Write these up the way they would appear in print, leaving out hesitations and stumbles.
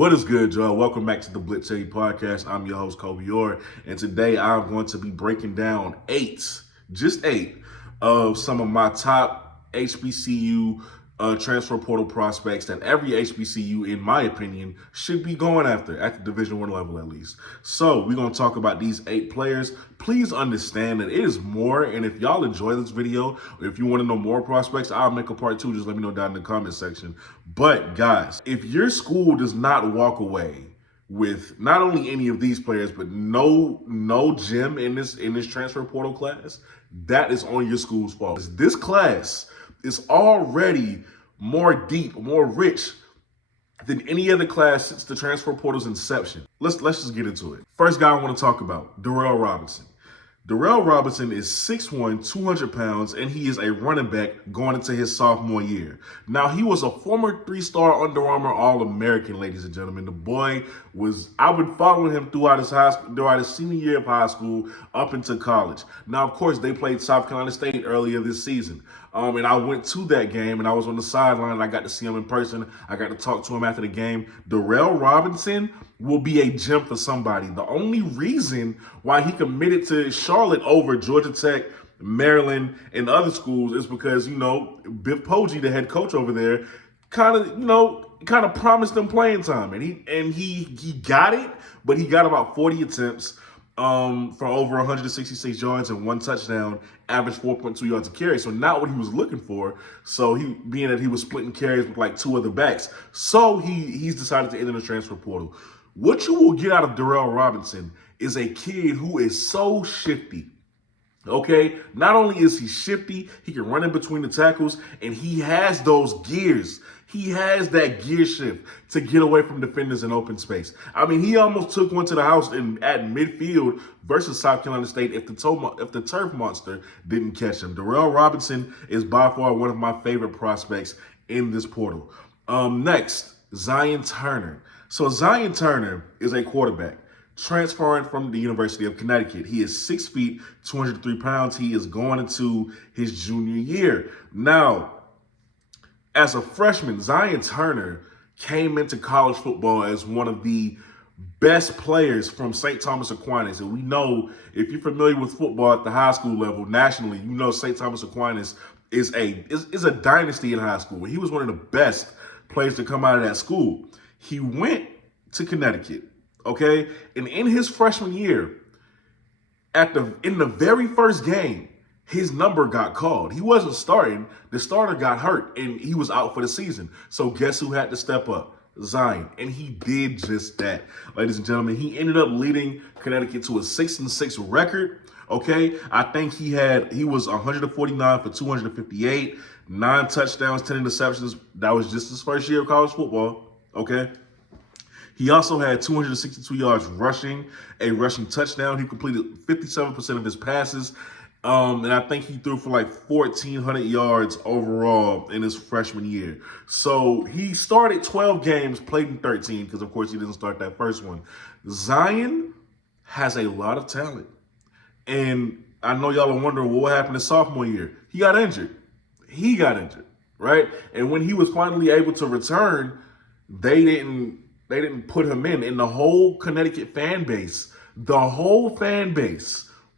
What is good, y'all? Welcome back to the BlitzCity Podcast. I'm your host, Kobe Orr, and today I'm going to be breaking down just eight, of some of my top HBCU transfer portal prospects that every HBCU, in my opinion, should be going after at the Division I level at least. So we're going to talk about these 8 players. Please understand that it is more, and if y'all enjoy this video, or if you want to know more prospects, I'll make a part 2. Just let me know down in the comment section. But guys, if your school does not walk away with not only any of these players, but no gem in this transfer portal class, that is on your school's fault. This class is already more deep, more rich than any other class since the transfer portal's inception. Let's just get into it. First guy I want to talk about, Derell Robinson. Derell Robinson is 6'1", 200 pounds, and he is a running back going into his sophomore year. Now, he was a former 3-star Under Armour All-American, ladies and gentlemen. The boy I've been following him throughout his senior year of high school up into college. Now, of course, they played South Carolina State earlier this season. And I went to that game, and I was on the sideline, and I got to see him in person. I got to talk to him after the game. Derell Robinson will be a gem for somebody. The only reason why he committed to Charlotte over Georgia Tech, Maryland, and other schools is because, Biff Poggi, the head coach over there, kind of promised him playing time, and he got it, but he got about 40 attempts for over 166 yards and 1 touchdown, averaged 4.2 yards a carry. So not what he was looking for. So being that he was splitting carries with like 2 other backs, so he's decided to enter the transfer portal. What you will get out of Derell Robinson is a kid who is so shifty. Okay, not only is he shifty, he can run in between the tackles, and he has those gears. He has that gear shift to get away from defenders in open space. I mean, he almost took one to the house at midfield versus South Carolina State if the turf monster didn't catch him. Derell Robinson is by far one of my favorite prospects in this portal. Next, Zion Turner. So Zion Turner is a quarterback transferring from the University of Connecticut. He is 6 feet, 203 pounds. He is going into his junior year. Now, as a freshman, Zion Turner came into college football as one of the best players from St. Thomas Aquinas. And we know, if you're familiar with football at the high school level nationally, you know St. Thomas Aquinas is a dynasty in high school. He was one of the best players to come out of that school. He went to Connecticut, okay? And in his freshman year, in the very first game, his number got called. He wasn't starting. The starter got hurt, and he was out for the season. So guess who had to step up? Zion. And he did just that. Ladies and gentlemen, he ended up leading Connecticut to a 6-6 record, okay? I think he was 149 for 258, 9 touchdowns, 10 interceptions. That was just his first year of college football. Okay. He also had 262 yards rushing, a rushing touchdown. He completed 57% of his passes. And I think he threw for like 1,400 yards overall in his freshman year. So he started 12 games, played in 13, because of course he didn't start that first one. Zion has a lot of talent. And I know y'all are wondering, well, what happened his sophomore year? He got injured, right? And when he was finally able to return, they didn't put him in. And the whole Connecticut fan base,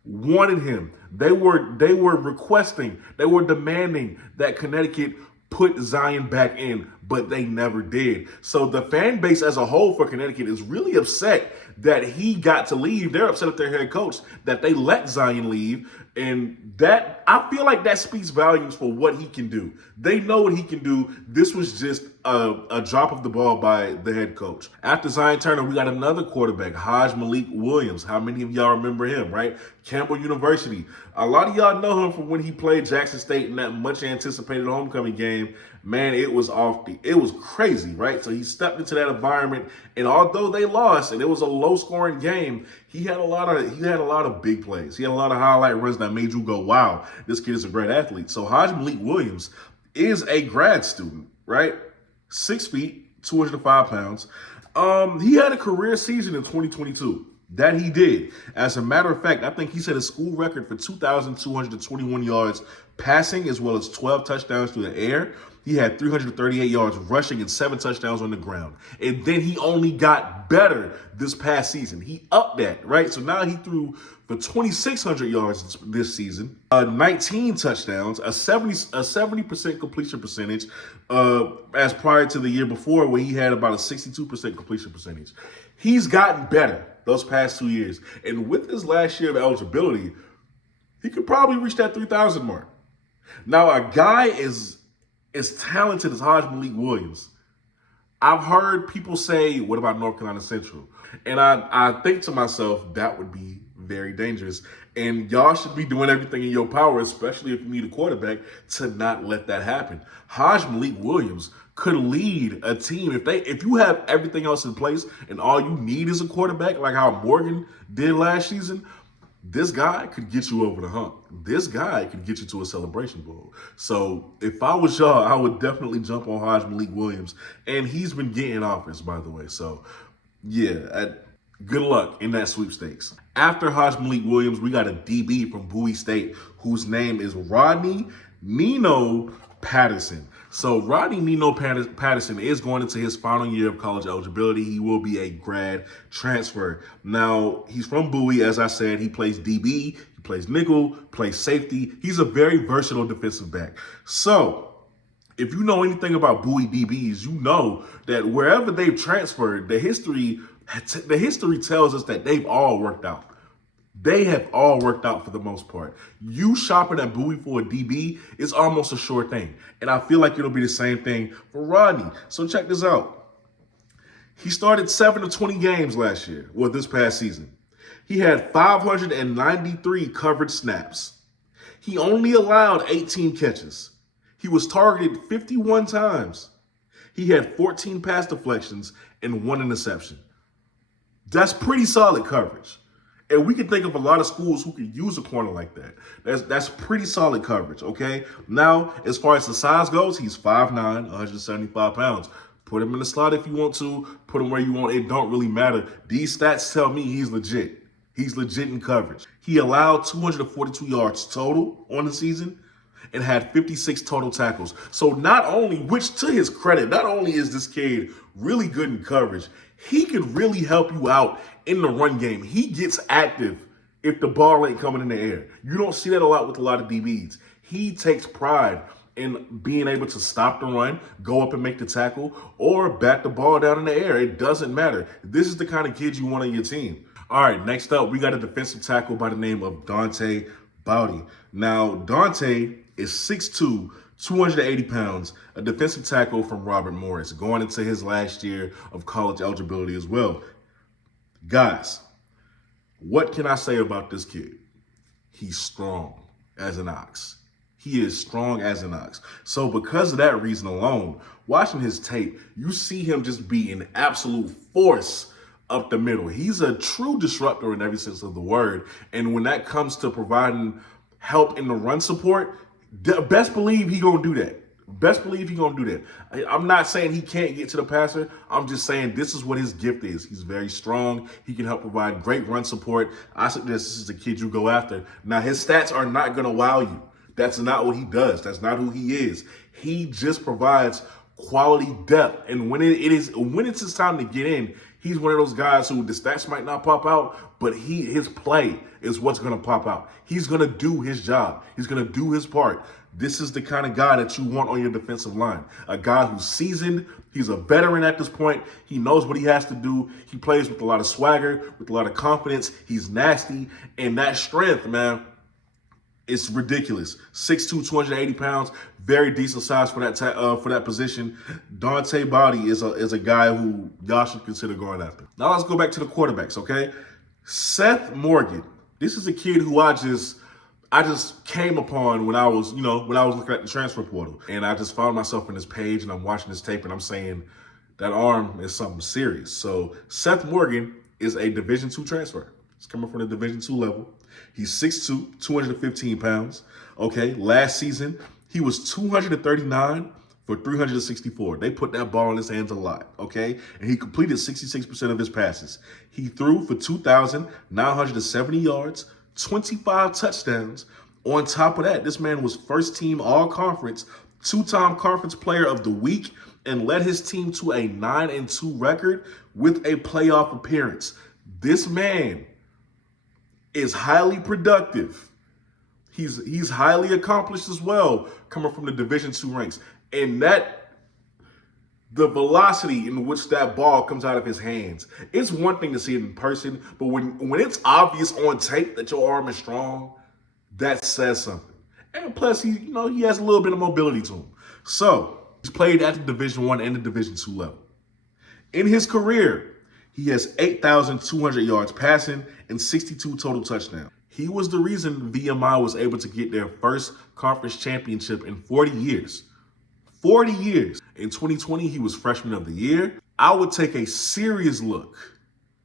wanted him. They were requesting, they were demanding that Connecticut put Zion back in, but they never did. So the fan base as a whole for Connecticut is really upset that he got to leave. They're upset at their head coach that they let Zion leave. And that, I feel like that speaks volumes for what he can do. They know what he can do. This was just a drop of the ball by the head coach. After Zion Turner, we got another quarterback, Haj Malik Williams. How many of y'all remember him, right? Campbell University. A lot of y'all know him from when he played Jackson State in that much anticipated homecoming game. Man, it was crazy, right? So he stepped into that environment, and although they lost and it was a low-scoring game, he had a lot of big plays. He had a lot of highlight runs that made you go, wow, this kid is a great athlete. So Haj Malik Williams is a grad student, right? 6 feet, 205 pounds. He had a career season in 2022. That he did. As a matter of fact, I think he set a school record for 2,221 yards passing, as well as 12 touchdowns through the air. he had 338 yards rushing and 7 touchdowns on the ground. And then he only got better this past season. He upped that, right? So now he threw for 2,600 yards this season, 19 touchdowns, a 70% completion percentage, as prior to the year before where he had about a 62% completion percentage. He's gotten better those past 2 years. And with his last year of eligibility, he could probably reach that 3,000 mark. Now, a guy as talented as Haj Malik Williams, I've heard people say, what about North Carolina Central? And I think to myself, that would be very dangerous. And y'all should be doing everything in your power, especially if you need a quarterback, to not let that happen. Haj Malik Williams could lead a team if you have everything else in place and all you need is a quarterback, like how Morgan did last season. This guy could get you over the hump. This guy could get you to a Celebration Bowl. So if I was y'all, I would definitely jump on Haj Malik Williams. And he's been getting offers, by the way. So yeah, good luck in that sweepstakes. After Haj Malik Williams, we got a DB from Bowie State whose name is Rodney Nino Patterson. So Rodney Nino Patterson is going into his final year of college eligibility. He will be a grad transfer. Now, he's from Bowie, as I said. He plays DB, he plays nickel, plays safety. He's a very versatile defensive back. So if you know anything about Bowie DBs, you know that wherever they've transferred, the history tells us that they've all worked out. They have all worked out for the most part. You shopping at Bowie for a DB is almost a sure thing. And I feel like it'll be the same thing for Rodney. So check this out. He started 7 of 20 games last year, this past season. He had 593 covered snaps. He only allowed 18 catches. He was targeted 51 times. He had 14 pass deflections and 1 interception. That's pretty solid coverage. And we can think of a lot of schools who could use a corner like that. That's pretty solid coverage, okay? Now, as far as the size goes, he's 5'9", 175 pounds. Put him in the slot if you want to. Put him where you want. It don't really matter. These stats tell me he's legit. He's legit in coverage. He allowed 242 yards total on the season and had 56 total tackles. So not only, which to his credit, not only is this kid really good in coverage, he could really help you out in the run game. He gets active if the ball ain't coming in the air. You don't see that a lot with a lot of DBs. He takes pride in being able to stop the run, go up and make the tackle, or bat the ball down in the air. It doesn't matter. This is the kind of kid you want on your team. All right, next up, we got a defensive tackle by the name of Dante Bouty. Now, Dante is 6'2", 280 pounds, a defensive tackle from Robert Morris, going into his last year of college eligibility as well. Guys, what can I say about this kid? He's strong as an ox. He is strong as an ox. So because of that reason alone, watching his tape, you see him just be an absolute force up the middle. He's a true disruptor in every sense of the word. And when that comes to providing help in the run support, best believe he gonna do that. Best believe he gonna do that. I'm not saying he can't get to the passer. I'm just saying this is what his gift is. He's very strong. He can help provide great run support. I suggest this is the kid you go after. Now, his stats are not gonna wow you. That's not what he does. That's not who he is. He just provides quality depth. And when it's his time to get in, he's one of those guys who the stats might not pop out, but his play is what's going to pop out. He's going to do his job. He's going to do his part. This is the kind of guy that you want on your defensive line. A guy who's seasoned. He's a veteran at this point. He knows what he has to do. He plays with a lot of swagger, with a lot of confidence. He's nasty. And that strength, man, it's ridiculous. 6'2", 280 pounds, very decent size for that position. Dante Bouty is a guy who y'all should consider going after. Now let's go back to the quarterbacks, okay? Seth Morgan. This is a kid who I just came upon when I was looking at the transfer portal, and I just found myself in this page, and I'm watching this tape, and I'm saying that arm is something serious. So Seth Morgan is a Division II transfer. He's coming from the Division II level. He's 6'2", 215 pounds. Okay, last season, he was 239 for 364. They put that ball in his hands a lot, okay? And he completed 66% of his passes. He threw for 2,970 yards, 25 touchdowns. On top of that, this man was first team all-conference two-time Conference Player of the Week, and led his team to a 9-2 record with a playoff appearance. This man is highly productive. He's highly accomplished as well, coming from the Division II ranks. And the velocity in which that ball comes out of his hands, it's one thing to see it in person, but when it's obvious on tape that your arm is strong, that says something. And plus, he has a little bit of mobility to him. So he's played at the Division I and the Division II level. In his career, he has 8,200 yards passing and 62 total touchdowns. He was the reason VMI was able to get their first conference championship in 40 years. 40 years. In 2020, he was Freshman of the Year. I would take a serious look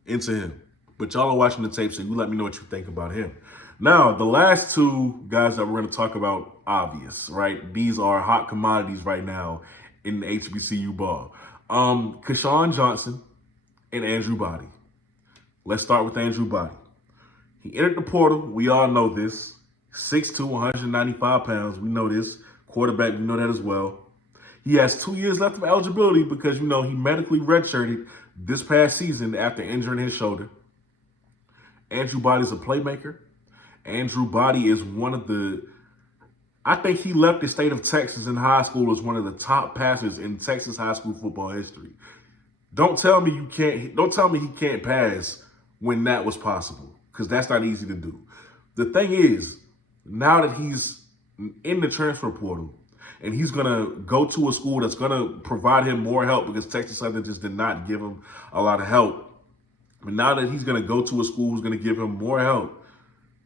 into him. But y'all are watching the tape, so you let me know what you think about him. Now, the last two guys that we're going to talk about, obvious, right? These are hot commodities right now in the HBCU ball. Kwan Johnson and Andrew Bouty. Let's start with Andrew Bouty. He entered the portal. We all know this. 6'2", 195 pounds. We know this. Quarterback, we know that as well. He has 2 years left of eligibility because, he medically redshirted this past season after injuring his shoulder. Andrew Bouty is a playmaker. Andrew Bouty is I think he left the state of Texas in high school as one of the top passers in Texas high school football history. Don't tell me he can't pass when that was possible, because that's not easy to do. The thing is, now that he's in the transfer portal, and he's going to go to a school that's going to provide him more help, because Texas Southern just did not give him a lot of help. But now that he's going to go to a school who's going to give him more help,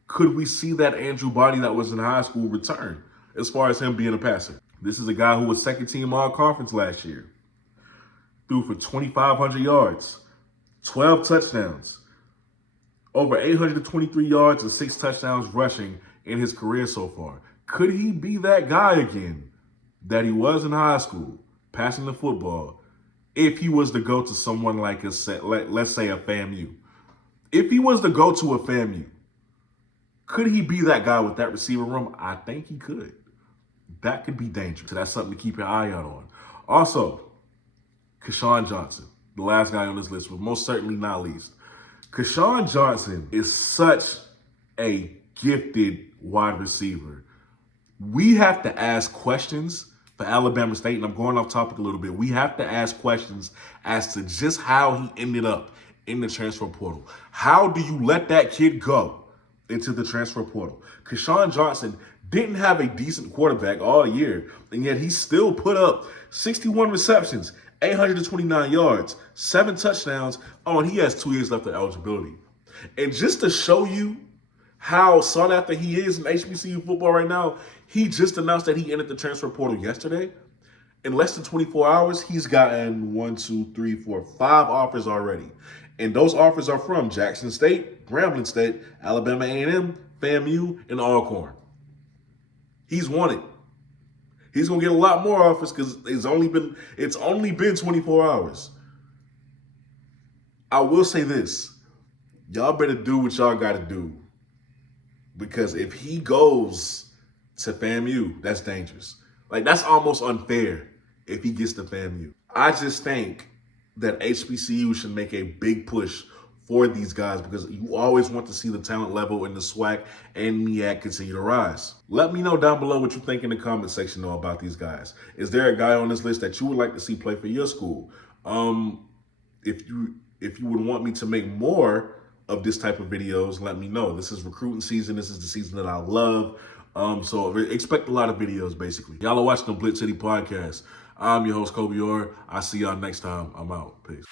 could we see that Andrew Bouty that was in high school return as far as him being a passer? This is a guy who was second team all-conference last year. Threw for 2,500 yards, 12 touchdowns, over 823 yards and 6 touchdowns rushing in his career so far. Could he be that guy again that he was in high school, passing the football, if he was to go to someone like let's say a FAMU? If he was to go to a FAMU, could he be that guy with that receiver room? I think he could. That could be dangerous. So that's something to keep your eye out on. Also, Kwan Johnson, the last guy on this list, but most certainly not least. Kwan Johnson is such a gifted wide receiver. We have to ask questions for Alabama State, and I'm going off topic a little bit. We have to ask questions as to just how he ended up in the transfer portal. How do you let that kid go into the transfer portal? Kwan Johnson didn't have a decent quarterback all year, and yet he still put up 61 receptions, 829 yards, 7 touchdowns. Oh, and he has 2 years left of eligibility. And just to show you how sought after he is in HBCU football right now, he just announced that he entered the transfer portal yesterday. In less than 24 hours, he's gotten 5 offers already. And those offers are from Jackson State, Grambling State, Alabama A&M, FAMU, and Alcorn. He's won it. He's going to get a lot more offers because it's only been 24 hours. I will say this. Y'all better do what y'all got to do. Because if he goes to FAMU, that's dangerous. Like, that's almost unfair if he gets to FAMU. I just think that HBCU should make a big push for these guys because you always want to see the talent level in the SWAC and MEAC continue to rise. Let me know down below what you think in the comment section though about these guys. Is there a guy on this list that you would like to see play for your school? If you would want me to make more of this type of videos, let me know. This is recruiting season. This is the season that I love. So expect a lot of videos, basically. Y'all are watching the BlitzCity Podcast. I'm your host, Kobe Orr. I'll see y'all next time. I'm out. Peace.